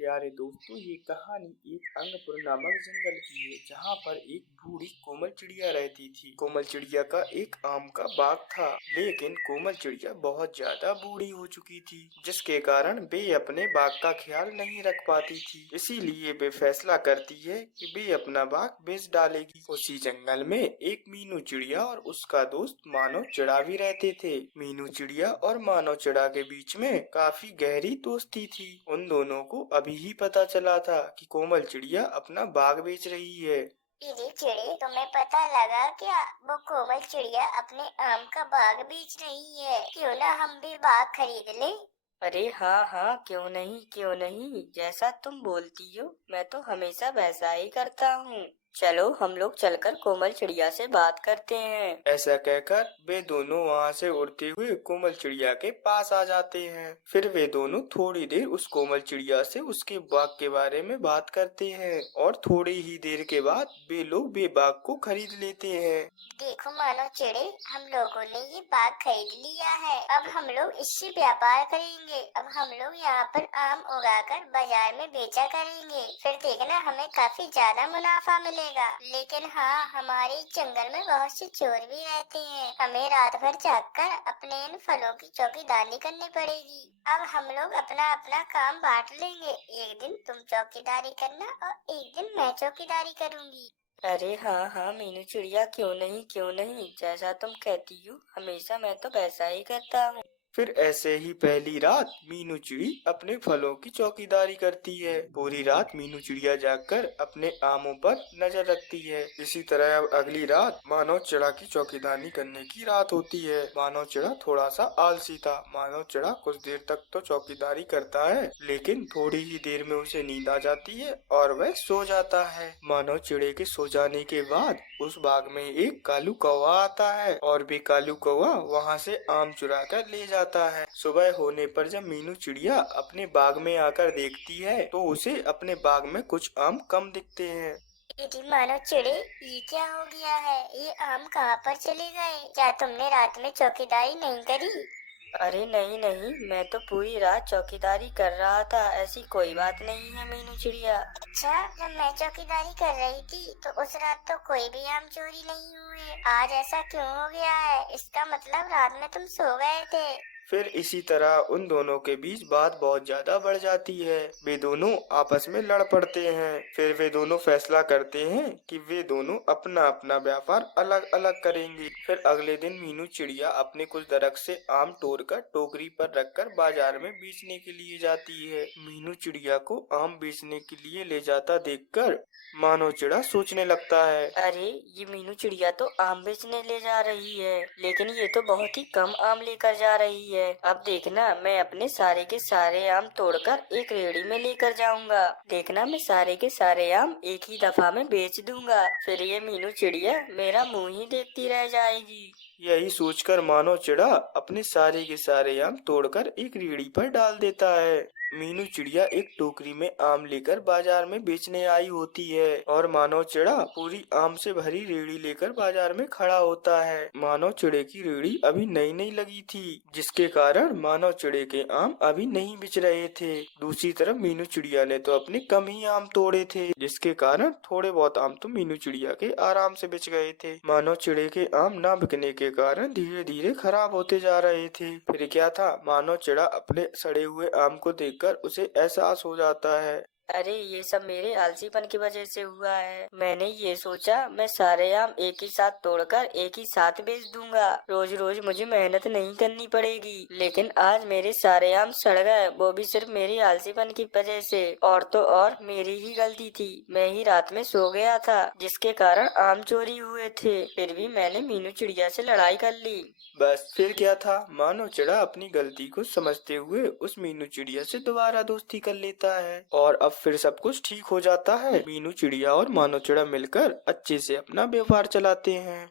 प्यारे दोस्तों, ये कहानी एक अंगपुर नामक जंगल की है, जहाँ पर एक बूढ़ी कोमल चिड़िया रहती थी। कोमल चिड़िया का एक आम का बाग था, लेकिन कोमल चिड़िया बहुत ज्यादा बूढ़ी हो चुकी थी, जिसके कारण वे अपने बाग का ख्याल नहीं रख पाती थी। इसीलिए वे फैसला करती है कि वे अपना बाग बेच डालेगी। उसी जंगल में एक मीनू चिड़िया और उसका दोस्त मानव चिड़ा भी रहते थे। मीनू चिड़िया और मानव चिड़ा के बीच में काफी गहरी दोस्ती थी। उन दोनों को अभी ही पता चला था कि कोमल चिड़िया अपना बाग बेच रही है। दीदी चिड़ी, तुम्हें पता लगा क्या? वो कोमल चिड़िया अपने आम का बाग बेच रही है। क्यों ना हम भी बाग खरीद लें? अरे हाँ हाँ, क्यों नहीं, जैसा तुम बोलती हो मैं तो हमेशा वैसा ही करता हूँ। चलो हम लोग चलकर कोमल चिड़िया से बात करते हैं। ऐसा कहकर वे दोनों वहाँ से उड़ते हुए कोमल चिड़िया के पास आ जाते हैं। फिर वे दोनों थोड़ी देर उस कोमल चिड़िया से उसके बाग के बारे में बात करते हैं और थोड़ी ही देर के बाद वे लोग वे बाग को खरीद लेते हैं। देखो मानो चिड़े, हम लोगों ने ये बाग खरीद लिया है। अब हम लोग इससे व्यापार करेंगे। अब हम लोग यहाँ पर आम उगाकर बाजार में बेचा करेंगे। फिर देखना हमें काफी ज्यादा मुनाफा मिलेगा। लेकिन हाँ, हमारे जंगल में बहुत से चोर भी रहते हैं। हमें रात भर जागकर अपने इन फलों की चौकीदारी करनी पड़ेगी। अब हम लोग अपना अपना काम बांट लेंगे। एक दिन तुम चौकीदारी करना और एक दिन मैं चौकीदारी करूँगी। अरे हाँ हाँ मीनू चिड़िया, क्यों नहीं, जैसा तुम कहती हो हमेशा मैं तो वैसा ही करता हूँ। फिर ऐसे ही पहली रात मीनू चिड़ी अपने फलों की चौकीदारी करती है। पूरी रात मीनू चिड़िया जागकर अपने आमों पर नजर रखती है। इसी तरह अब अगली रात मानव चिड़ा की चौकीदारी करने की रात होती है। मानव चिड़ा थोड़ा सा आलसी था। मानव चिड़ा कुछ देर तक तो चौकीदारी करता है, लेकिन थोड़ी ही देर में उसे नींद आ जाती है और वह सो जाता है। मानव चिड़े के सो जाने के बाद उस बाग में एक कालू कौवा आता है और भी कालू कौवा वहाँ से आम चुरा कर ले जाता है। सुबह होने पर जब मीनू चिड़िया अपने बाग में आकर देखती है तो उसे अपने बाग में कुछ आम कम दिखते हैं। दीदी मानो चिड़े, ये क्या हो गया है? ये आम कहाँ पर चले गए? क्या तुमने रात में चौकीदारी नहीं करी? अरे नहीं, मैं तो पूरी रात चौकीदारी कर रहा था। ऐसी कोई बात नहीं है मीनू चिड़िया। अच्छा, जब मैं चौकीदारी कर रही थी तो उस रात तो कोई भी आम चोरी नहीं हुए। आज ऐसा क्यों हो गया है? इसका मतलब रात में तुम सो गए थे। फिर इसी तरह उन दोनों के बीच बात बहुत ज्यादा बढ़ जाती है। वे दोनों आपस में लड़ पड़ते हैं। फिर वे दोनों फैसला करते हैं कि वे दोनों अपना अपना व्यापार अलग अलग करेंगे। फिर अगले दिन मीनू चिड़िया अपने कुछ दरख्त से आम तोड़कर टोकरी पर रखकर बाजार में बेचने के लिए जाती है। मीनू चिड़िया को आम बेचने के लिए ले जाता देखकर मानव चिड़ा सोचने लगता है, अरे ये मीनू चिड़िया तो आम बेचने ले जा रही है, लेकिन ये तो बहुत ही कम आम लेकर जा रही है। अब देखना मैं अपने सारे के सारे आम तोड़कर एक रेहड़ी में लेकर जाऊंगा। देखना मैं सारे के सारे आम एक ही दफा में बेच दूंगा। फिर ये मीनू चिड़िया मेरा मुंह ही देखती रह जाएगी। यही सोचकर मानव चिड़ा अपने सारे के सारे आम तोड़कर एक रेहड़ी पर डाल देता है। मीनू चिड़िया एक टोकरी में आम लेकर बाजार में बेचने आई होती है और मानव चिड़ा पूरी आम से भरी रेहड़ी लेकर बाजार में खड़ा होता है। मानव चिड़े की रेहड़ी अभी नई नई लगी थी, जिसके कारण मानव चिड़े के आम अभी नहीं बिच रहे थे। दूसरी तरफ मीनू चिड़िया ने तो अपने कम ही आम तोड़े थे, जिसके कारण थोड़े बहुत आम तो मीनू चिड़िया के आराम से बिच गए थे। मानव चिड़े के आम न बिकने के कारण धीरे धीरे खराब होते जा रहे थे। फिर क्या था, मानव चिड़ा अपने सड़े हुए आम को देखकर उसे एहसास हो जाता है, अरे ये सब मेरे आलसीपन की वजह से हुआ है। मैंने ये सोचा मैं सारे आम एक ही साथ तोड़कर एक ही साथ बेच दूंगा। रोज रोज मुझे मेहनत नहीं करनी पड़ेगी। लेकिन आज मेरे सारे आम सड़ गए, वो भी सिर्फ मेरी आलसीपन की वजह से। और तो और मेरी ही गलती थी। मैं ही रात में सो गया था, जिसके कारण आम चोरी हुए थे। फिर भी मैंने मीनू चिड़िया से लड़ाई कर ली। बस फिर क्या था, मानव चिड़ा अपनी गलती को समझते हुए उस मीनू चिड़िया से दोबारा दोस्ती कर लेता है और अब फिर सब कुछ ठीक हो जाता है। मीनू चिड़िया और मानव चिड़ा मिलकर अच्छे से अपना व्यापार चलाते हैं।